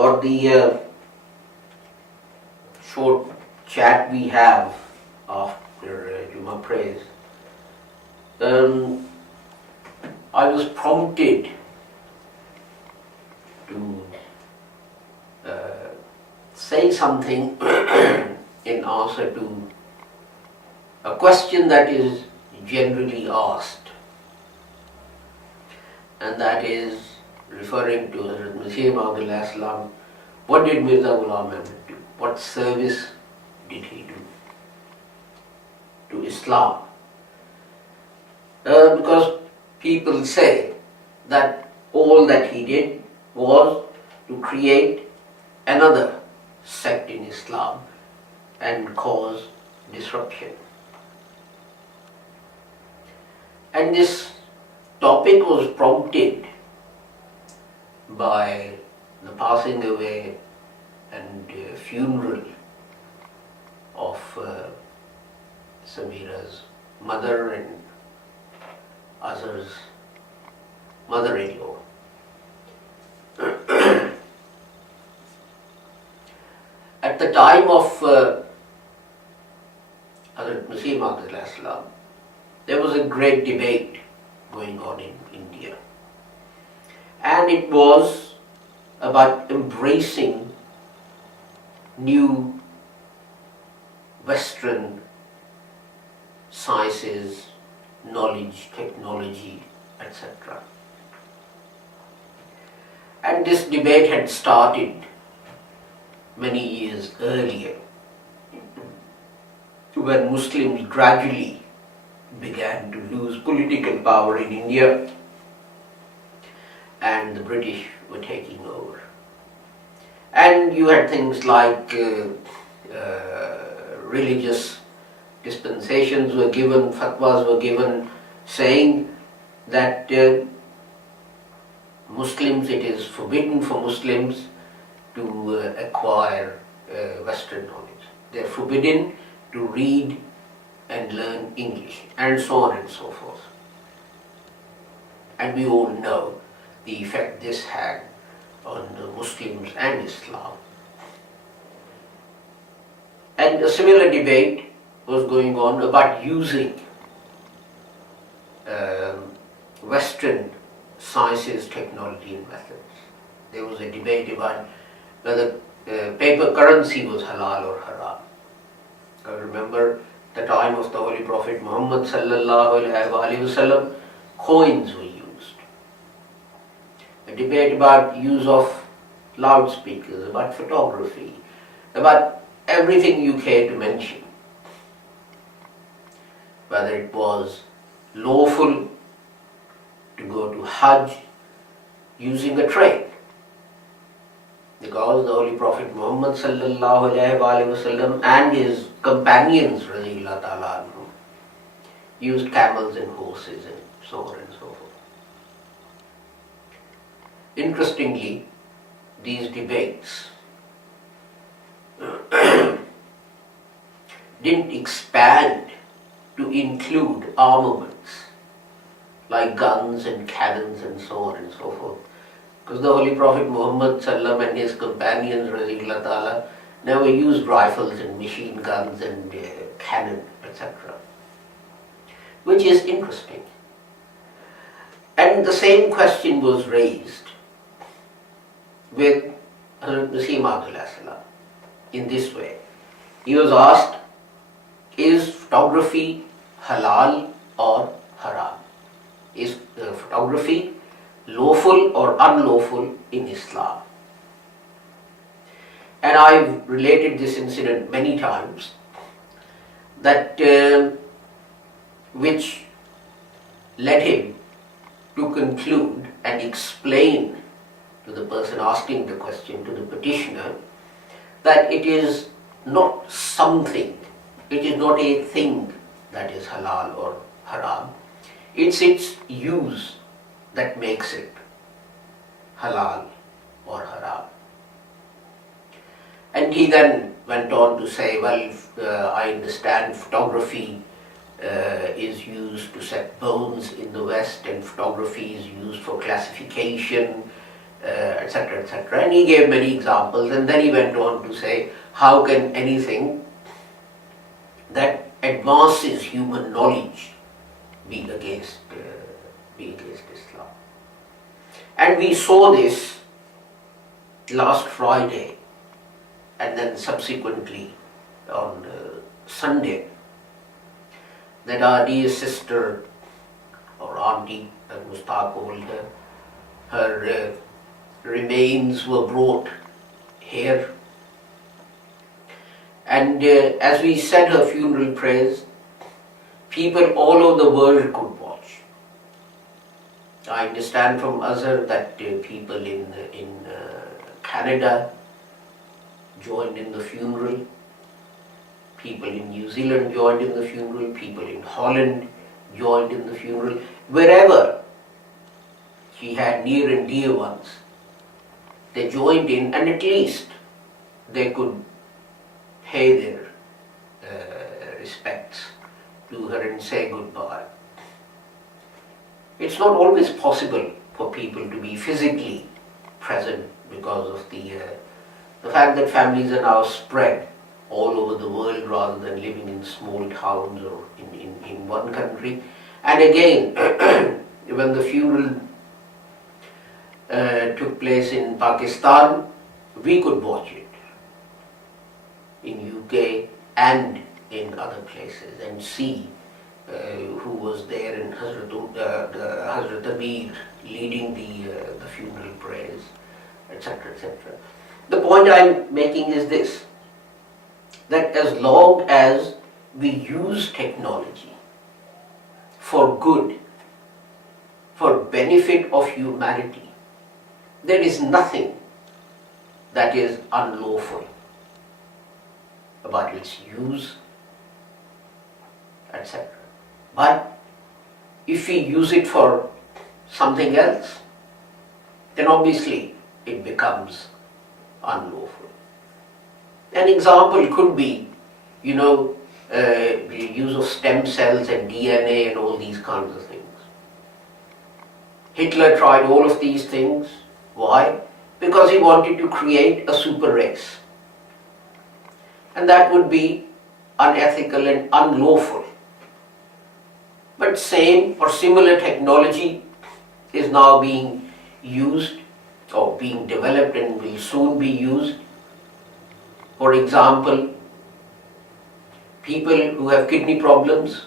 for the short chat we have after Jummah praise. I was prompted to say something in answer to a question that is generally asked, and that is referring to Hazrat Masih Maud, what did Mirza Ghulam Ahmad do? What service did he do to Islam? Because people say that all that he did was to create another sect in Islam and cause disruption. And this topic was prompted by the passing away and funeral of Samira's mother and Azhar's mother-in-law. At the time of Hazrat Masih Maud, there was a great debate going on in India, and it was about embracing new Western sciences, knowledge, technology, etc. And this debate had started many years earlier, when Muslims gradually began to lose political power in India and the British were taking over. And you had things like religious dispensations were given, fatwas were given, saying that Muslims, it is forbidden for Muslims to acquire Western knowledge. They are forbidden to read and learn English, and so on and so forth. And we all know the effect this had on the Muslims and Islam. And a similar debate was going on about using Western sciences, technology and methods. There was a debate about whether paper currency was halal or haram. I remember the time of the Holy Prophet Muhammad sallallahu alaihi wasallam, coins were used. A debate about use of loudspeakers, about photography, about everything you care to mention. Whether it was lawful to go to Hajj using a train, because the Holy Prophet Muhammad sallallahu alaihi wasallam and his companions radiyallahu ta'ala anhum used camels and horses and so on and so forth. Interestingly, these debates didn't expand to include armaments like guns and cannons and so on and so forth. Because the Holy Prophet Muhammad sallam and his companions radiyallahu ta'ala never used rifles and machine guns and cannon, etc. Which is interesting. And the same question was raised with Hazrat Masih Maud in this way. He was asked, is photography halal or haram? Is photography lawful or unlawful in Islam? And I've related this incident many times, that which led him to conclude and explain to the person asking the question, to the petitioner, that it is not something, it is not a thing that is halal or haram. It's its use that makes it halal or haram. And he then went on to say, well, I understand photography is used to set bones in the West, and photography is used for classification etc., etc. And he gave many examples, and then he went on to say, how can anything that advances human knowledge be against Islam? And we saw this last Friday, and then subsequently on Sunday, that our dear sister or auntie, as Mustaq called her remains were brought here. And as we said her funeral prayers, people all over the world could watch. I understand from Azhar that people in Canada joined in the funeral, people in New Zealand joined in the funeral, people in Holland joined in the funeral. Wherever she had near and dear ones, they joined in, and at least they could pay their respects to her and say goodbye. It's not always possible for people to be physically present because of the fact that families are now spread all over the world rather than living in small towns or in one country. And again, when the funeral took place in Pakistan, we could watch it in UK and in other places and see who was there in Hazrat Amir leading the funeral prayers, etc., etc. The point I'm making is this, that as long as we use technology for good, for benefit of humanity, there is nothing that is unlawful about its use, etc. But if we use it for something else, then obviously it becomes unlawful. An example could be, the use of stem cells and DNA and all these kinds of things. Hitler tried all of these things. Why? Because he wanted to create a super race. And that would be unethical and unlawful. But same or similar technology is now being used or being developed and will soon be used. For example, people who have kidney problems,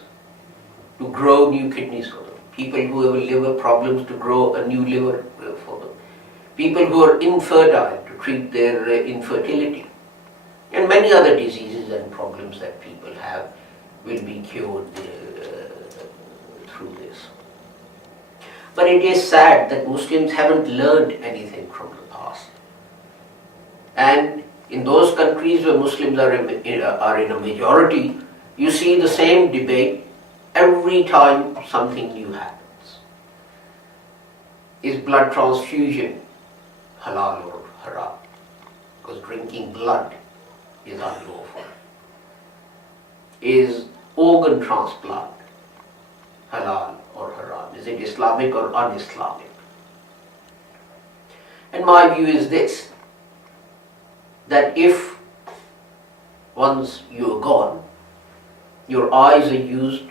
to grow new kidneys for them. People who have liver problems, to grow a new liver for them. People who are infertile, to treat their infertility. And many other diseases and problems that people have will be cured through this. But it is sad that Muslims haven't learned anything from the past. And in those countries where Muslims are in a majority, you see the same debate every time something new happens. Is blood transfusion halal or haram? Because drinking blood is unlawful. Is organ transplant halal or haram? Is it Islamic or un-Islamic? And my view is this, that if once you're gone, your eyes are used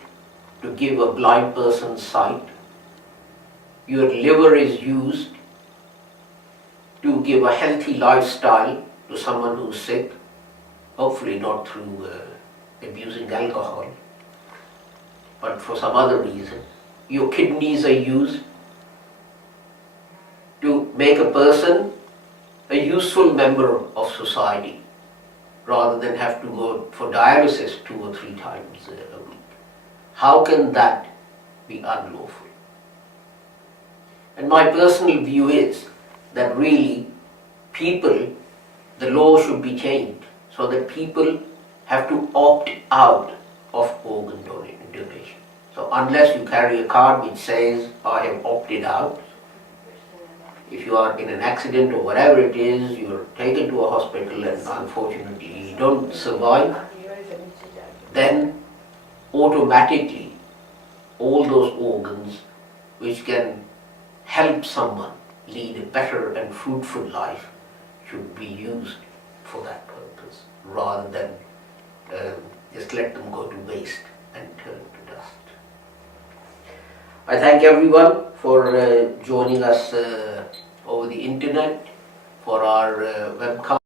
to give a blind person sight, your liver is used to give a healthy lifestyle to someone who's sick, hopefully not through abusing alcohol, but for some other reason. Your kidneys are used to make a person a useful member of society rather than have to go for dialysis 2 or 3 times a week. How can that be unlawful? And my personal view is that really people, the law should be changed so that people have to opt out of organ donation. So unless you carry a card which says, I have opted out, if you are in an accident or whatever it is, you are taken to a hospital and unfortunately you don't survive, then automatically all those organs which can help someone lead a better and fruitful life should be used for that purpose rather than just let them go to waste and turn to dust. I thank everyone for joining us over the internet for our webcast.